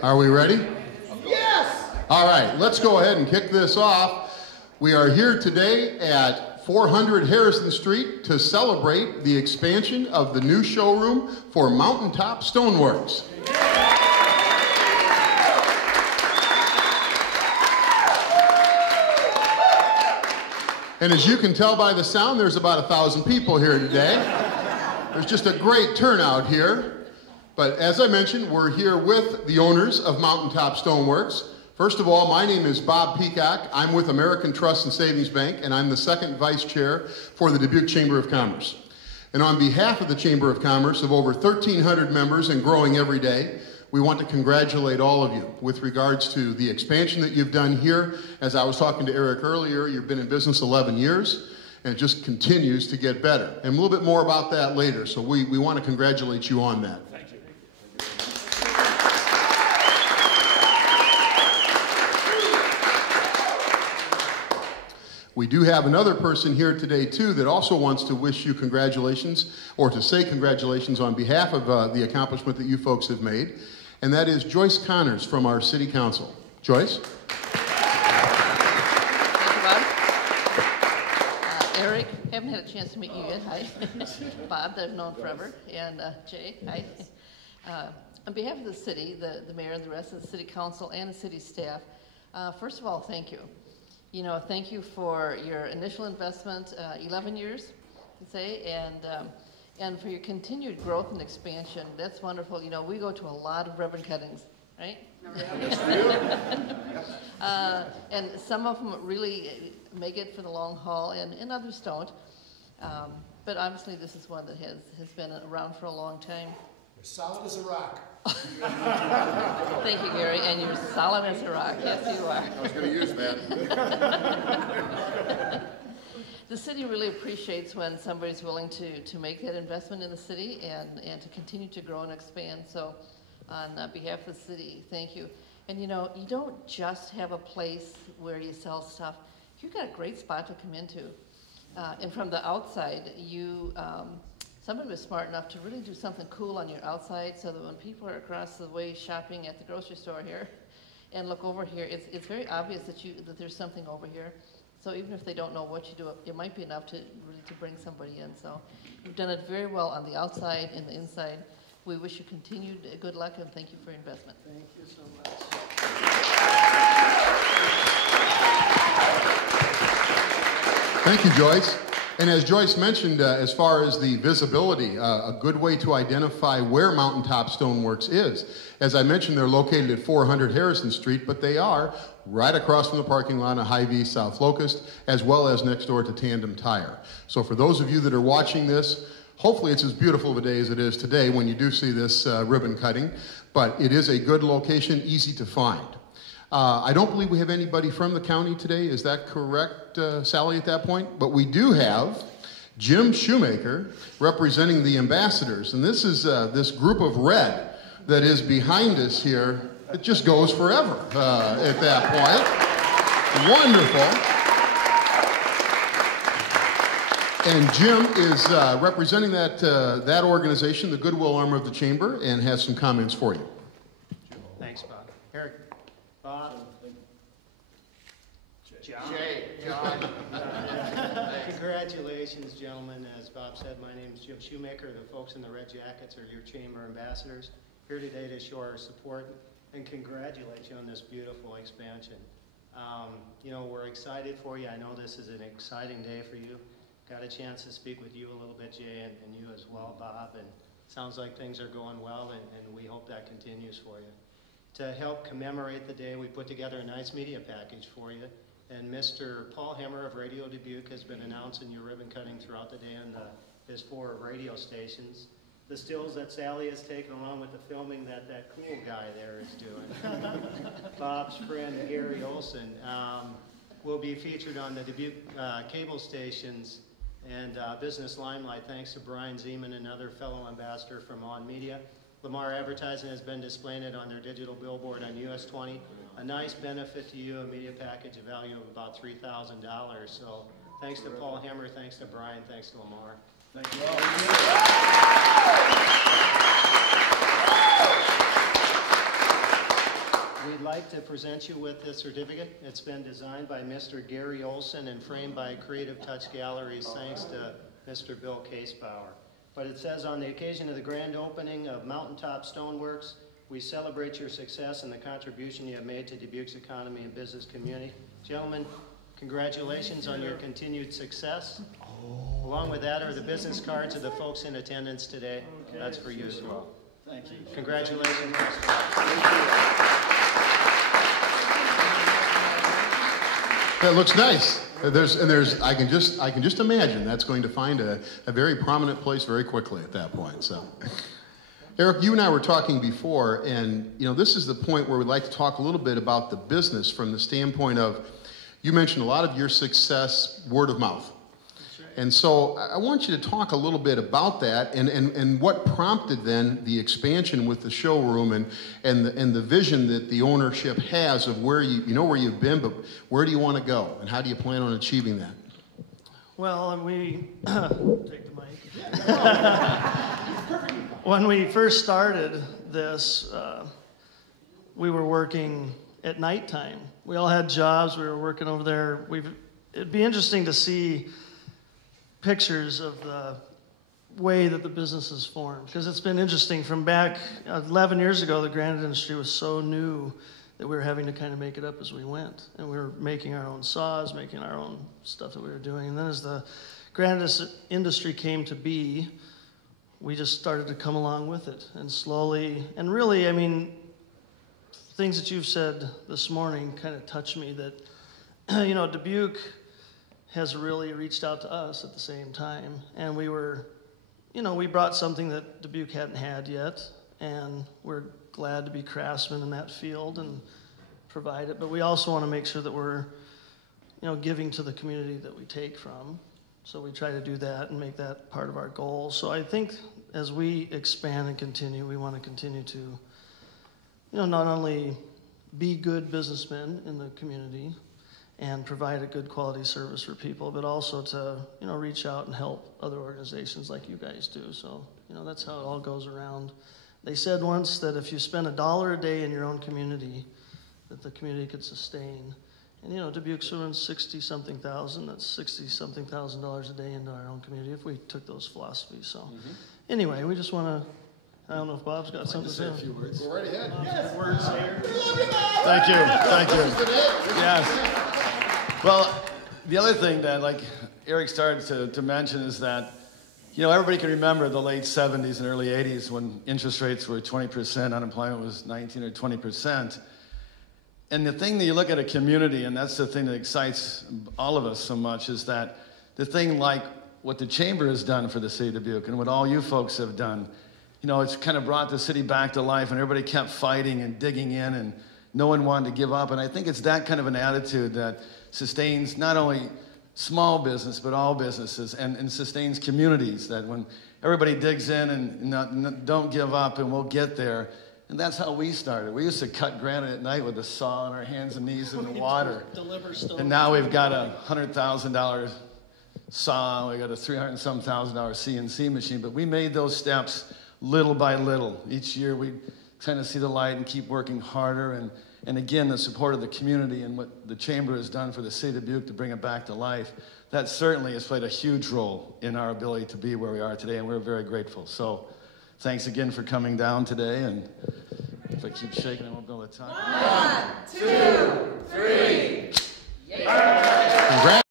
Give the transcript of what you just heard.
Are we ready? Yes! All right, let's go ahead and kick this off. We are here today at 400 Harrison Street to celebrate the expansion of the new showroom for Mountaintop Stoneworks. And as you can tell by the sound, there's about 1,000 people here today. There's just a great turnout here. But as I mentioned, we're here with the owners of Mountaintop Stoneworks. First of all, my name is Bob Peacock. I'm with American Trust and Savings Bank, and I'm the second vice chair for the Dubuque Chamber of Commerce. And on behalf of the Chamber of Commerce of over 1,300 members and growing every day, we want to congratulate all of you with regards to the expansion that you've done here. As I was talking to Eric earlier, you've been in business 11 years, and it just continues to get better. And a little bit more about that later, so we want to congratulate you on that. Thank you. We do have another person here today, too, that also wants to wish you congratulations, or to say congratulations on behalf of the accomplishment that you folks have made, and that is Joyce Connors from our City Council. Joyce? Thank you, Bob. Eric, haven't had a chance to meet you yet. Hi. Bob, that I've known forever, and Jay, hi. On behalf of the city, the mayor and the rest of the City Council and the city staff, first of all, thank you. You know, thank you for your initial investment, 11 years, you say, and for your continued growth and expansion. That's wonderful. You know, we go to a lot of ribbon cuttings, right? And some of them really make it for the long haul, and others don't. But obviously, this is one that has been around for a long time. You're solid as a rock. Thank you, Gary, and you're solid as a rock. Yes, you are. I was going to use that. The city really appreciates when somebody's willing to make that investment in the city and to continue to grow and expand. So on behalf of the city, thank you. And you know, you don't just have a place where you sell stuff. You've got a great spot to come into. And from the outside, somebody was smart enough to really do something cool on your outside so that when people are across the way shopping at the grocery store here and look over here, it's very obvious that there's something over here. So even if they don't know what you do, it might be enough to really to bring somebody in. So you've done it very well on the outside and the inside. We wish you continued good luck and thank you for your investment. Thank you so much. Thank you, Joyce. And as Joyce mentioned, as far as the visibility, a good way to identify where Mountaintop Stoneworks is. As I mentioned, they're located at 400 Harrison Street, but they are right across from the parking lot of Hy-Vee South Locust, as well as next door to Tandem Tire. So for those of you that are watching this, hopefully it's as beautiful of a day as it is today when you do see this ribbon cutting, but it is a good location, easy to find. I don't believe we have anybody from the county today. Is that correct, Sally, at that point? But we do have Jim Shoemaker representing the ambassadors. And this is this group of red that is behind us here. It just goes forever at that point. Wonderful. And Jim is representing that organization, the Goodwill arm of the Chamber, and has some comments for you. Thanks, Bob. Eric. Bob. John. John. Congratulations, gentlemen. As Bob said, my name is Jim Shoemaker. The folks in the red jackets are your chamber ambassadors. Here today to show our support and congratulate you on this beautiful expansion. You know, we're excited for you. I know this is an exciting day for you. Got a chance to speak with you a little bit, Jay, and you as well, Bob. And sounds like things are going well, and we hope that continues for you. To help commemorate the day, we put together a nice media package for you. And Mr. Paul Hammer of Radio Dubuque has been announcing your ribbon cutting throughout the day on his 4 radio stations. The stills that Sally has taken along with the filming that cool guy there is doing. Bob's friend Gary Olson will be featured on the Dubuque cable stations and Business Limelight, thanks to Brian Zeman, another fellow ambassador from On Media. Lamar Advertising has been displaying it on their digital billboard on US 20. A nice benefit to you, a media package, a value of about $3,000. So thanks to Paul Hammer, thanks to Brian, thanks to Lamar. Thank you all. We'd like to present you with this certificate. It's been designed by Mr. Gary Olson and framed by Creative Touch Galleries, thanks to Mr. Bill Casebauer. But it says, on the occasion of the grand opening of Mountaintop Stoneworks, we celebrate your success and the contribution you have made to Dubuque's economy and business community. Gentlemen, congratulations on your continued success. Along with that are the business cards of the folks in attendance today. That's for you as well. Thank you. Congratulations. That looks nice. I can just imagine that's going to find a very prominent place very quickly at that point. So, Eric, you and I were talking before, and this is the point where we'd like to talk a little bit about the business from the standpoint of, you mentioned a lot of your success word of mouth. And so I want you to talk a little bit about that and what prompted then the expansion with the showroom and the vision that the ownership has of where where you've been, but where do you want to go and how do you plan on achieving that? Well, we take the mic. When we first started this, we were working at nighttime. We all had jobs. We were working over there. It'd be interesting to see pictures of the way that the business is formed, because it's been interesting from back 11 years ago. The granite industry was so new that we were having to kind of make it up as we went, and we were making our own saws, making our own stuff that we were doing. And then as the granite industry came to be, we just started to come along with it, and slowly, and really, I mean, things that you've said this morning kind of touch me, that Dubuque has really reached out to us at the same time. And we brought something that Dubuque hadn't had yet, and we're glad to be craftsmen in that field and provide it. But we also want to make sure that we're, giving to the community that we take from. So we try to do that and make that part of our goal. So I think as we expand and continue, we want to continue to, not only be good businessmen in the community and provide a good quality service for people, but also to, reach out and help other organizations like you guys do. So, that's how it all goes around. They said once that if you spend $1 a day in your own community, that the community could sustain. And, Dubuque's around 60-something thousand. That's $60-something thousand a day into our own community if we took those philosophies. So, Anyway, we just want to, I don't know if Bob's got something to say. A few words. Go right ahead. Words here. Thank you. Yes. Well, the other thing that, like Eric started to mention, is that, everybody can remember the late 70s and early 80s when interest rates were 20%, unemployment was 19 or 20%. And the thing that you look at a community, and that's the thing that excites all of us so much, is that the thing like what the Chamber has done for the city of Dubuque and what all you folks have done, it's kind of brought the city back to life, and everybody kept fighting and digging in, and no one wanted to give up. And I think it's that kind of an attitude that sustains not only small business, but all businesses, and sustains communities, that when everybody digs in and don't give up, and we'll get there. And that's how we started. We used to cut granite at night with a saw on our hands and knees in the water. And now we've got a $100,000 saw, we got a $300-some thousand CNC machine, but we made those steps little by little. Each year we kind of see the light and keep working harder, and again, the support of the community and what the Chamber has done for the city of Dubuque to bring it back to life, that certainly has played a huge role in our ability to be where we are today, and we're very grateful. So thanks again for coming down today, and if I keep shaking, I won't be able to talk. 1, 2, 3. Congrats.